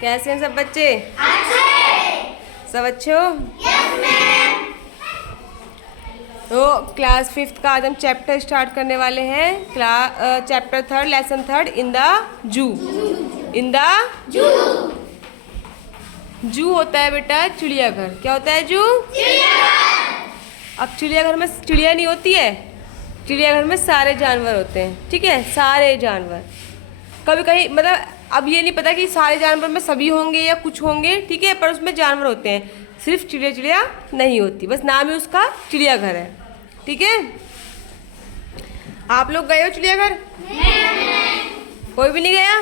कैसे हैं सब बच्चे? सब अच्छे हो? तो क्लास 5th का आज हम चैप्टर स्टार्ट करने वाले हैं। चैप्टर 3 लेसन 3 इन द जू। इन द जू होता है बेटा चिड़ियाघर। क्या होता है जू? अब चिड़ियाघर में चिड़िया नहीं होती है, चिड़ियाघर में सारे जानवर होते हैं। ठीक है, सारे जानवर। कभी कहीं मतलब अब ये नहीं पता कि सारे जानवर में सभी होंगे या कुछ होंगे, ठीक है, पर उसमें जानवर होते हैं। सिर्फ चिड़िया नहीं होती, बस नाम ही उसका चिड़ियाघर है। ठीक है, आप लोग गए हो चिड़ियाघर? कोई भी नहीं गया?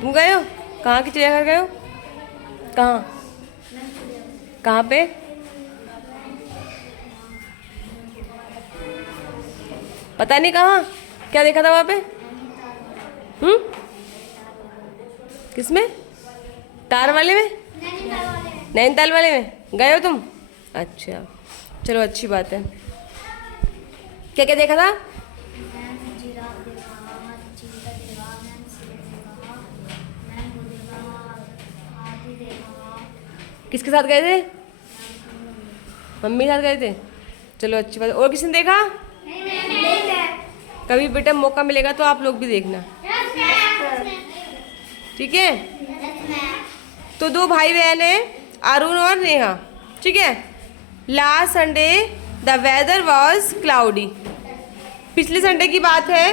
तुम गए हो? कहाँ की चिड़ियाघर गए हो? कहाँ पे? पता नहीं कहाँ। क्या देखा था वहाँ पे? किसमें? तार वाले में? नैनीताल वाले में गए हो तुम? अच्छा, चलो अच्छी बात है। क्या क्या देखा था? किसके साथ गए थे? मम्मी के साथ गए थे। चलो अच्छी बात है। और किसी ने देखा? कभी बेटा मौका मिलेगा तो आप लोग भी देखना, ठीक है? तो दो भाई बहन हैं, अरुण और नेहा। ठीक है, last Sunday the weather was cloudy. पिछले संडे की बात है,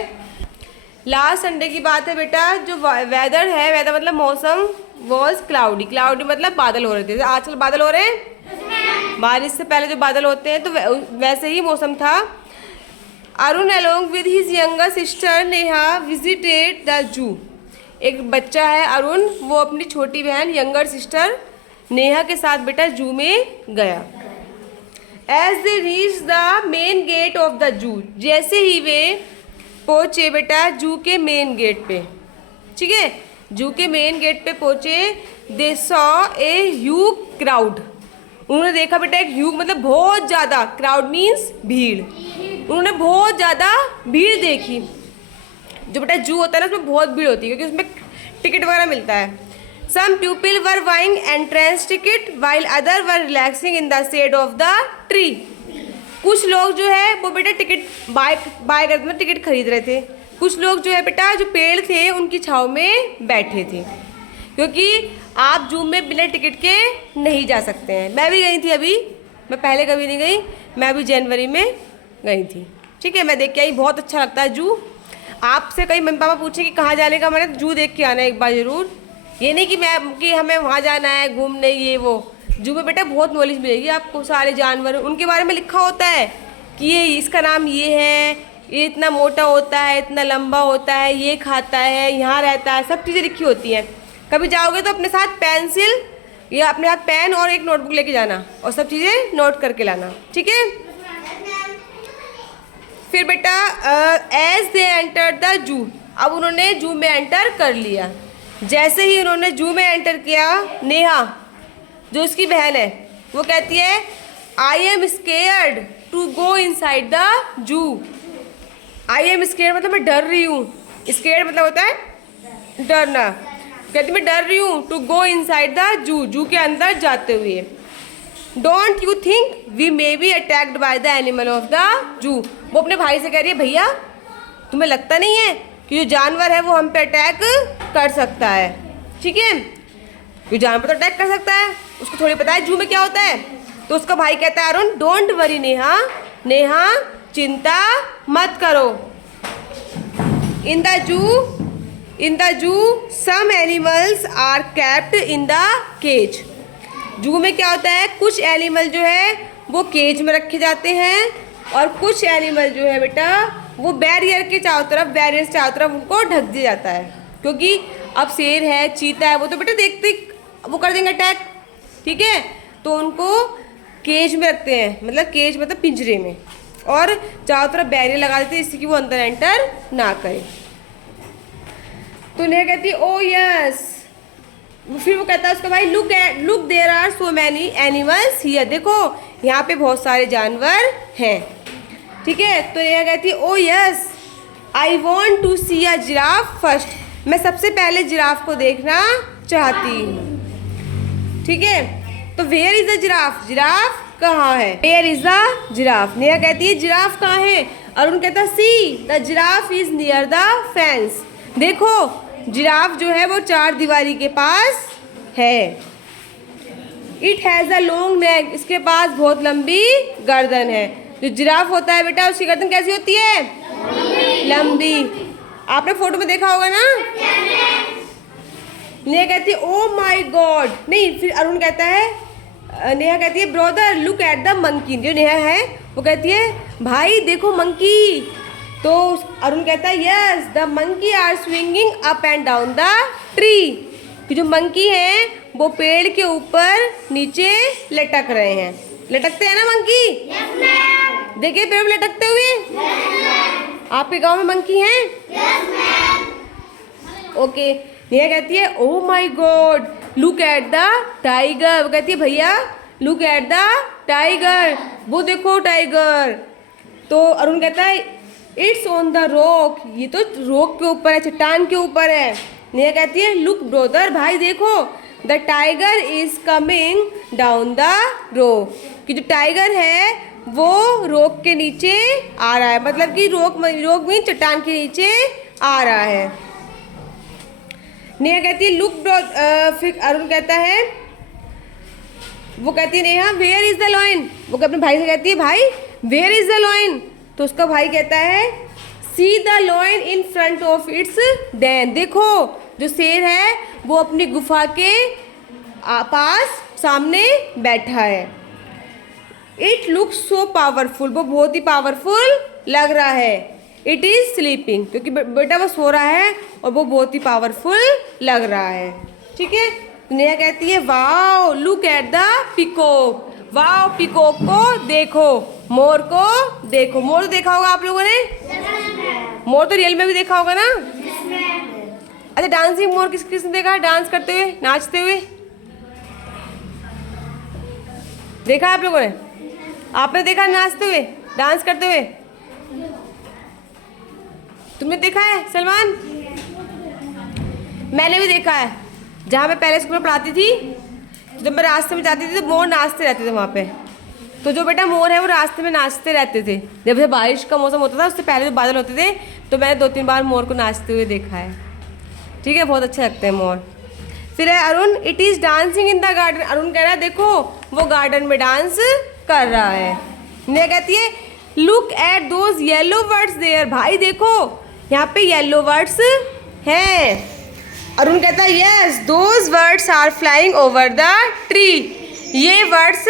लास्ट संडे की बात है बेटा। जो वेदर है, वेदर मतलब मौसम, वॉज क्लाउडी। क्लाउडी मतलब बादल हो रहे थे। आजकल बादल हो रहे हैं, बारिश से पहले जो बादल होते हैं, तो वैसे ही मौसम था। Arun along with his younger sister Neha visited the zoo। एक बच्चा है अरुण, वो अपनी छोटी बहन यंगर सिस्टर नेहा के साथ बेटा जू में गया। As they reached the main gate of the zoo, जैसे ही वे पहुँचे बेटा जू के मेन गेट पे, ठीक है, जू के मेन गेट पे पहुँचे, they saw a huge crowd। उन्होंने देखा बेटा एक ह्यूग मतलब बहुत ज़्यादा, क्राउड मीन्स भीड़। उन्होंने बहुत ज़्यादा भीड़ देखी। जो बेटा जू होता है ना, उसमें बहुत भीड़ होती है क्योंकि उसमें टिकट वगैरह मिलता है। Some people were buying entrance ticket while other were relaxing in the shade of the tree. कुछ लोग जो है वो बेटा टिकट बाय करते, मतलब टिकट खरीद रहे थे। कुछ लोग जो है बेटा जो पेड़ थे उनकी छाँव में बैठे थे, क्योंकि आप जू में बिना टिकट के नहीं जा सकते हैं। मैं भी गई थी अभी, मैं पहले कभी नहीं गई, मैं अभी जनवरी में गई थी। ठीक है, मैं देख के आई, बहुत अच्छा लगता है जू। आपसे कहीं मम्मी पापा पूछे कि कहाँ जाने का मन है, तो जू देख के आना एक बार ज़रूर। ये नहीं कि हमें वहाँ जाना है घूमने, ये वो। जू में बेटा बहुत नॉलेज मिलेगी आपको, सारे जानवर उनके बारे में लिखा होता है कि ये इसका नाम ये है, ये इतना मोटा होता है, इतना लंबा होता है, ये खाता है, यहाँ रहता है, सब चीज़ें लिखी होती हैं। कभी जाओगे तो अपने साथ पेंसिल या अपने साथ पेन और एक नोटबुक लेके जाना और सब चीज़ें नोट करके लाना, ठीक है? फिर बेटा as they enter the zoo, अब उन्होंने जू में एंटर कर लिया। जैसे ही उन्होंने जू में एंटर किया, नेहा जो उसकी बहन है वो कहती है I am scared to go inside the zoo. I am scared मतलब मैं डर रही हूँ। स्केयर्ड मतलब होता है डरना। कहती मैं डर रही हूँ टू गो इनसाइड द जू, जू के अंदर जाते हुए। Don't you think we may be attacked by the animal of the zoo. वो अपने भाई से कह रही है भैया तुम्हें लगता नहीं है कि जो जानवर है वो हम पे अटैक कर सकता है? ठीक है, जो जानवर तो अटैक कर सकता है, उसको थोड़ी पता है जू में क्या होता है। तो उसका भाई कहता है अरुण डोंट वरी नेहा, नेहा चिंता मत करो। In the zoo some animals are kept in the cage. Zoo में क्या होता है, कुछ एनिमल जो है वो केज में रखे जाते हैं और कुछ एनिमल जो है बेटा वो बैरियर के चारों तरफ उनको ढक दिया जाता है। क्योंकि अब शेर है, चीता है, वो तो बेटा देखते वो कर देंगे अटैक, ठीक है? तो उनको केज में रखते हैं, मतलब केज मतलब पिंजरे में, और चारों तरफ बैरियर लगा देते हैं इससे कि वो अंदर एंटर ना करे। तो नेहा कहती है ओ यस। फिर वो कहता है उसका भाई look there are so many animals here, देखो यहाँ पे बहुत सारे जानवर हैं, ठीक है? तो नेहा कहती है oh yes I want to see a giraffe first. मैं सबसे पहले जिराफ को देखना चाहती हूँ। ठीक है, तो where is the giraffe, giraffe कहाँ है? Where is the giraffe. Neha कहती है जिराफ कहाँ है? अरुण कहता है see the giraffe is near the fence. देखो जिराफ जो है वो चार दीवारी के पास है। It has a long neck, इसके पास बहुत लंबी गर्दन है। जो जिराफ होता है बेटा उसकी गर्दन कैसी होती है? लंबी। आपने फोटो में देखा होगा ना। नेहा कहती है ओ माय गॉड, नहीं फिर अरुण कहता है, नेहा कहती है brother look at the monkey. जो नेहा है वो कहती है भाई देखो मंकी। तो अरुण कहता है yes the monkey are swinging up and down the tree. कि जो मंकी हैं वो पेड़ के ऊपर नीचे लटक रहे हैं। लटकते हैं ना मंकी? देखिए पेड़ में लटकते हुए। आपके गांव में मंकी हैं? ओके। नेहा कहती है oh my God look at the tiger. वो कहती है भैया लुक एट द टाइगर, वो देखो टाइगर। तो अरुण कहता है इट्स ऑन द रॉक, ये तो रॉक के ऊपर है, चट्टान के ऊपर है। नेहा कहती है लुक ब्रदर, भाई देखो the tiger is coming down the rock. कि जो टाइगर है वो रॉक के नीचे आ रहा है, मतलब कि रॉक में चट्टान के नीचे आ रहा है। नेहा कहती है लुक फिर अरुण कहता है, वो कहती है Neha where is the lion. वो अपने भाई से कहती है भाई वेयर इज द लॉयन। तो उसका भाई कहता है see the lion in front of its den. देखो जो शेर है वो अपनी गुफा के पास सामने बैठा है। इट लुक्स सो पावरफुल, वो बहुत ही पावरफुल लग रहा है। इट इज स्लीपिंग, क्योंकि बेटा वो सो रहा है और वो बहुत ही पावरफुल लग रहा है। ठीक है, नेहा कहती है wow look at the peacock. Wow peacock को देखो, मोर को देखो। मोर तो देखा होगा आप लोगों ने? मोर तो रियल में भी देखा होगा ना। अच्छा डांसिंग मोर किस किसने देखा है? डांस करते हुए, नाचते हुए देखा है आप लोगों ने? आपने देखा नाचते हुए, डांस करते हुए? तुमने देखा है सलमान? मैंने भी देखा है। जहाँ मैं पहले स्कूल में पढ़ाती थी, जब मैं रास्ते में जाती थी तो मोर नाचते रहते थे वहाँ पे। तो जो बेटा मोर है वो रास्ते में नाचते रहते थे। जब से बारिश का मौसम होता था उससे पहले जो बादल होते थे तो मैंने 2-3 बार मोर को नाचते हुए देखा है। ठीक है, बहुत अच्छे लगते हैं मोर। फिर है Arun it is dancing in the garden. Arun कह रहा है देखो वो गार्डन में डांस कर रहा है। नेहा कहती है look at those yellow birds there. भाई देखो यहाँ पे येलो वर्ड्स हैं। अरुण कहता है yes those birds are flying over the tree. ये वर्ड्स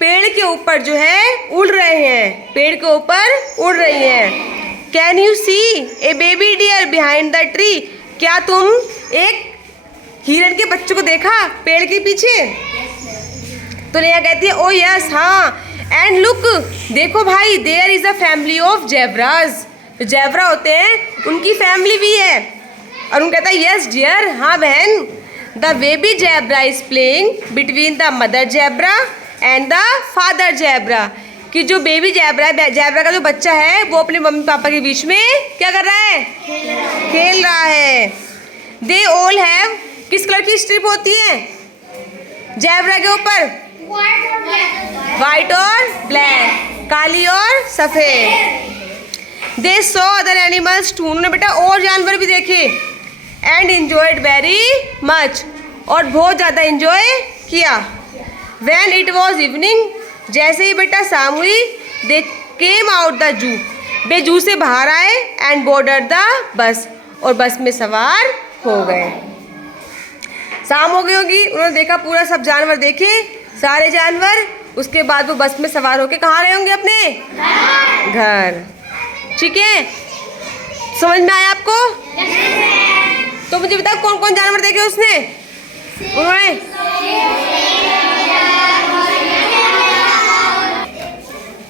पेड़ के ऊपर जो है उड़ रहे हैं, पेड़ के ऊपर उड़ रही हैं। Can you see a baby deer behind the tree. क्या तुम एक हिरण के बच्चों को देखा पेड़ के पीछे? तो नेहा कहती है ओ यस हाँ। एंड लुक देखो भाई there is a family of zebras. जो जेब्रा होते हैं उनकी फैमिली भी है। अरुण कहता है यस डियर, हाँ बहन। The baby zebra is playing between the mother zebra and the father zebra. कि जो बेबी जेब्रा है, जेब्रा का जो बच्चा है वो अपने मम्मी पापा के बीच में क्या कर रहा है? खेल रहा है। दे ऑल हैव, किस कलर की स्ट्रिप होती है जेब्रा के ऊपर? वाइट और ब्लैक, काली और सफ़ेद। They saw other animals too, उन्होंने बेटा और जानवर भी देखे। एंड एंजॉयड वेरी मच, और बहुत ज़्यादा एंजॉय किया। व्हेन इट वॉज इवनिंग, जैसे ही बेटा शाम हुई, दे केम आउट द जू, वे जू से बाहर आए। एंड बोर्डर द बस, और बस में सवार हो गए। शाम हो गई होगी, उन्होंने देखा पूरा सब जानवर देखे, सारे जानवर। उसके बाद वो बस में सवार होके कहाँ रहे होंगे? अपने घर। ठीक है, समझ में आया आपको? तो मुझे बताओ कौन कौन जानवर देखे उसने? उन्होंने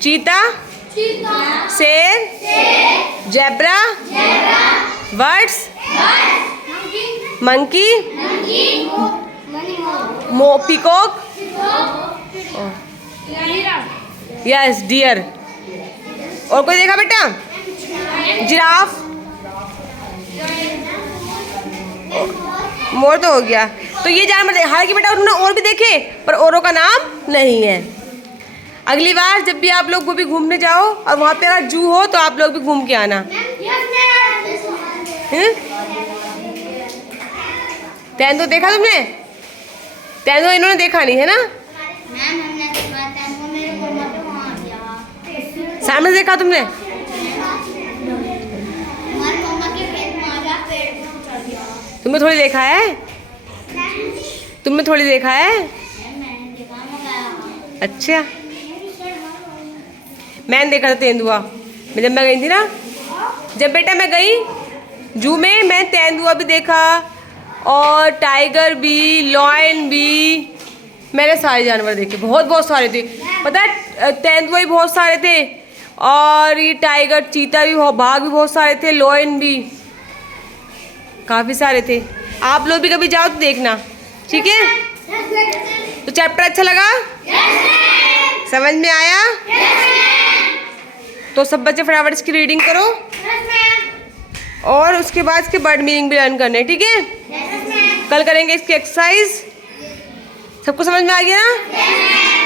चीता, शेर, zebra, birds, monkey, peacock, yes deer. और कोई देखा बेटा? जिराफ, मोर तो हो गया। तो ये जानवर, हालांकि बेटा उन्होंने और भी देखे पर औरों का नाम नहीं है। अगली बार जब भी आप लोग वो भी घूमने जाओ और वहाँ पे अगर जू हो तो आप लोग भी घूम के आना। तेंदुआ देखा तुमने? तेंदुआ इन्होंने देखा नहीं है ना? सामने देखा तुमने? तुमने थोड़ी देखा है? तुमने थोड़ी देखा है? अच्छा, मैंने देखा था तेंदुआ जब मैं गई थी ना। जब बेटा मैं गई जू में, मैं तेंदुआ भी देखा और टाइगर भी, लॉयन भी, मैंने सारे जानवर देखे। बहुत बहुत सारे थे, पता है, तेंदुआ भी बहुत सारे थे और ये टाइगर, चीता भी, बाघ भी बहुत सारे थे, लॉयन भी काफ़ी सारे थे। आप लोग भी कभी जाओ तो देखना, ठीक है? तो चैप्टर अच्छा लगा? समझ में आया? तो सब बच्चे फटाफट इसकी रीडिंग करो और उसके बाद इसके वर्ड मीनिंग भी लर्न करने, ठीक है? कल करेंगे इसकी एक्सरसाइज। सबको समझ में आ गया ना?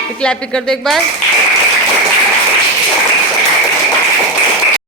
तो क्लैप कर दो एक बार।